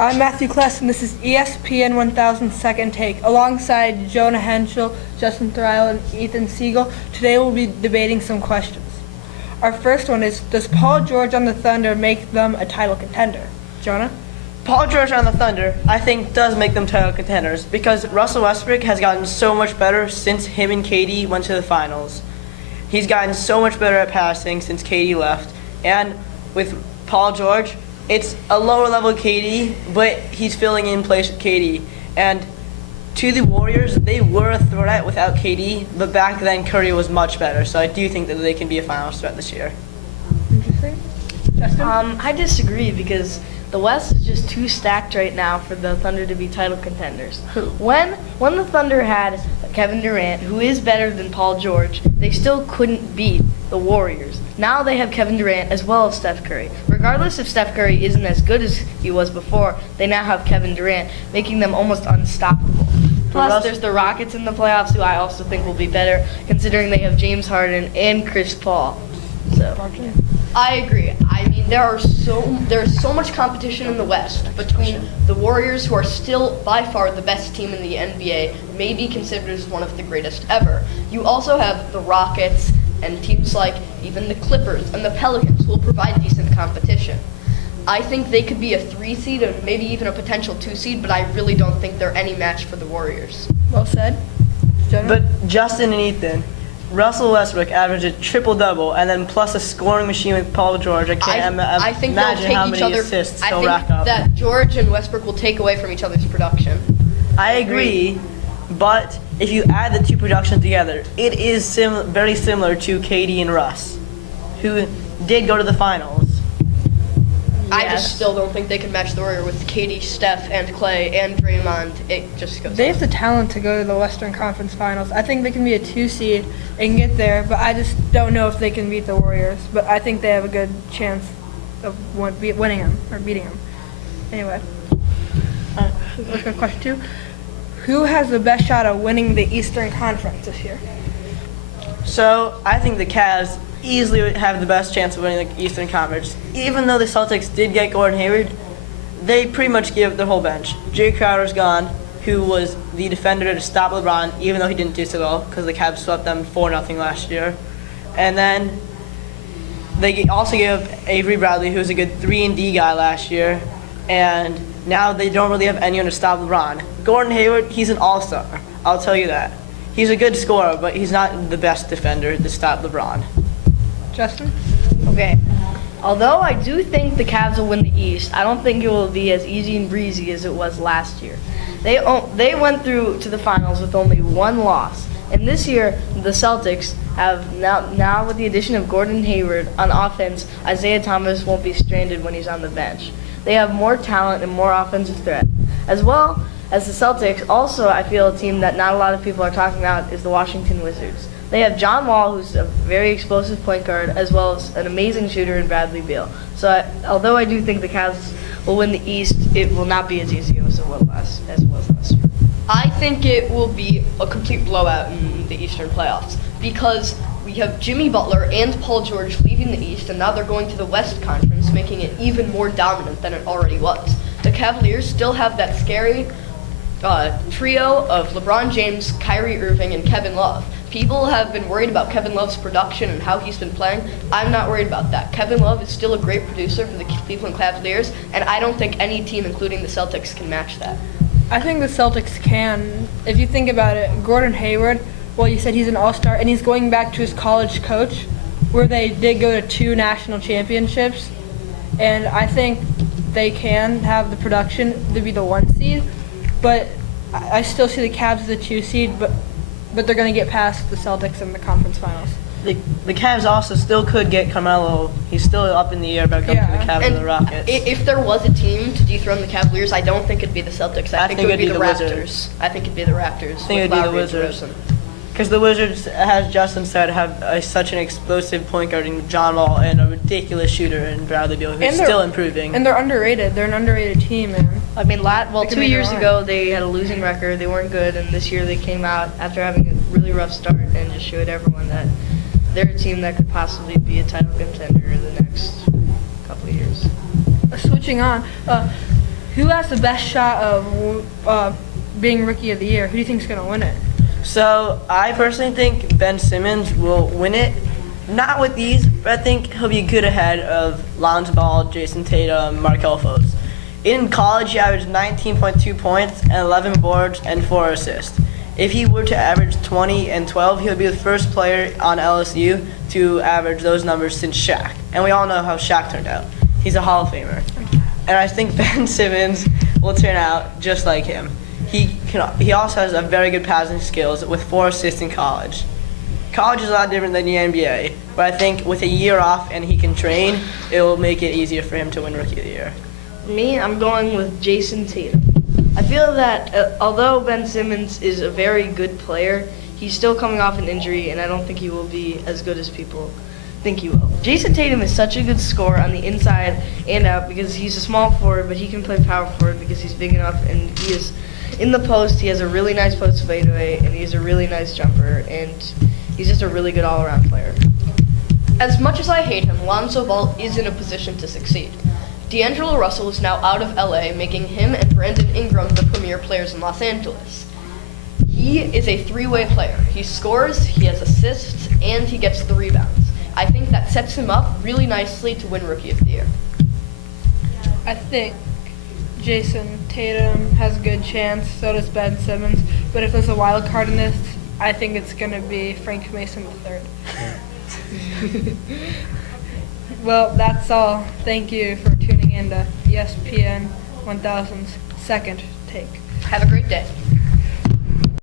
I'm Matthew Kless, and this is ESPN 1000 Second Take. Alongside Jonah Henschel, Justin Thrill, and Ethan Siegel, today we'll be debating some questions. Our first one is, does Paul George on the Thunder make them a title contender? Jonah? Paul George on the Thunder, I think, does make them title contenders because Russell Westbrook has gotten so much better since him and KD went to the finals. He's gotten so much better at passing since KD left. And with Paul George, it's a lower level KD, but he's filling in place with KD. And to the Warriors, they were a threat without KD, but back then Curry was much better. So I do think that they can be a finals threat this year. Interesting. Justin? I disagree because the West is just too stacked right now for the Thunder to be title contenders. When the Thunder had Kevin Durant, who is better than Paul George, they still couldn't beat the Warriors. Now they have Kevin Durant as well as Steph Curry. Regardless if Steph Curry isn't as good as he was before, they now have Kevin Durant, making them almost unstoppable. Plus, there's the Rockets in the playoffs, who I also think will be better, considering they have James Harden and Chris Paul. So, I agree. I mean, there's so much competition in the West between the Warriors, who are still by far the best team in the NBA, maybe considered as one of the greatest ever. You also have the Rockets and teams like even the Clippers and the Pelicans, who will provide decent competition. I think they could be a 3 seed and maybe even a potential 2 seed, but I really don't think they're any match for the Warriors. Well said. Jonah? But Justin and Ethan, Russell Westbrook averaged a triple-double and then plus a scoring machine with Paul George. I can't I think they'll imagine take how each many other. assists I he'll think rack up. that George and Westbrook will take away from each other's production. I agree, but if you add the two productions together, it is very similar to KD and Russ, who did go to the finals. I just still don't think they can match the Warriors with KD, Steph, and Clay, and Draymond. It just goes They on. have the talent to go to the Western Conference Finals. I think they can be a 2 seed and get there, but I just don't know if they can beat the Warriors. But I think they have a good chance of winning them or beating them. Anyway, let's go to question 2. Who has the best shot of winning the Eastern Conference this year? So I think the Cavs easily have the best chance of winning the Eastern Conference. Even though the Celtics did get Gordon Hayward, they pretty much give their whole bench. Jay Crowder's gone, who was the defender to stop LeBron, even though he didn't do so well because the Cavs swept them 4-0 last year. And then they also give Avery Bradley, who was a good 3-and-D guy last year, and now they don't really have anyone to stop LeBron. Gordon Hayward, he's an all-star, I'll tell you that. He's a good scorer, but he's not the best defender to stop LeBron. Justin? okay. Although I do think the Cavs will win the East, I don't think it will be as easy and breezy as it was last year. They went through to the finals with only one loss. And this year, the Celtics have now with the addition of Gordon Hayward on offense, Isaiah Thomas won't be stranded when he's on the bench. They have more talent and more offensive threat. As well as the Celtics, also I feel a team that not a lot of people are talking about is the Washington Wizards. They have John Wall, who's a very explosive point guard, as well as an amazing shooter in Bradley Beal. So although I do think the Cavs will win the East, it will not be as easy as it was last year. I think it will be a complete blowout in the Eastern playoffs because we have Jimmy Butler and Paul George leaving the East, and now they're going to the West Conference, making it even more dominant than it already was. The Cavaliers still have that scary trio of LeBron James, Kyrie Irving, and Kevin Love. People have been worried about Kevin Love's production and how he's been playing. I'm not worried about that. Kevin Love is still a great producer for the Cleveland Cavaliers, and I don't think any team, including the Celtics, can match that. I think the Celtics can. If you think about it, Gordon Hayward, well, you said he's an all-star, and he's going back to his college coach, where they did go to 2 national championships. And I think they can have the production to be the 1 seed. But I still see the Cavs as a 2 seed, but they're going to get past the Celtics in the conference finals. The Cavs also still could get Carmelo. He's still up in the air about coming to the Cavs And or the Rockets. if there was a team to dethrone the Cavaliers, I don't think it'd be the Celtics. I think it would be the Raptors. Wizards. I think it'd be the Raptors. I think it'd be the Wizards. Because the Wizards, as Justin said, have such an explosive point guard in John Wall and a ridiculous shooter in Bradley Beal, who's still improving. And they're underrated. They're an underrated team, man. I mean, 2 make years it run. ago they had a losing record. They weren't good, and this year they came out after having a really rough start and just showed everyone that they're a team that could possibly be a title contender in the next couple of years. Switching on, Who has the best shot of being Rookie of the Year? Who do you think is going to win it? So I personally think Ben Simmons will win it. Not with these, but I think he'll be good ahead of Lonzo Ball, Jason Tatum, Markelle Fultz. In college, he averaged 19.2 points and 11 boards and 4 assists. If he were to average 20 and 12, he would be the first player on LSU to average those numbers since Shaq. And we all know how Shaq turned out. He's a Hall of Famer. And I think Ben Simmons will turn out just like him. He also has a very good passing skills with 4 assists in college. College is a lot different than the NBA, but I think with a year off and he can train, it will make it easier for him to win Rookie of the Year. Me, I'm going with Jason Tatum. I feel that although Ben Simmons is a very good player, he's still coming off an injury, and I don't think he will be as good as people think he will. Jason Tatum is such a good scorer on the inside and out because he's a small forward, but he can play power forward because he's big enough, and he is in the post. He has a really nice post fadeaway, and he's a really nice jumper, and he's just a really good all-around player. As much as I hate him, Lonzo Ball is in a position to succeed. D'Angelo Russell is now out of LA, making him and Brandon Ingram the premier players in Los Angeles. He is a three-way player. He scores, he has assists, and he gets the rebounds. I think that sets him up really nicely to win Rookie of the Year. I think Jason Tatum has a good chance, so does Ben Simmons. But if there's a wild card in this, I think it's going to be Frank Mason III. Well, that's all. Thank you for tuning in to ESPN 1000's Second Take. Have a great day.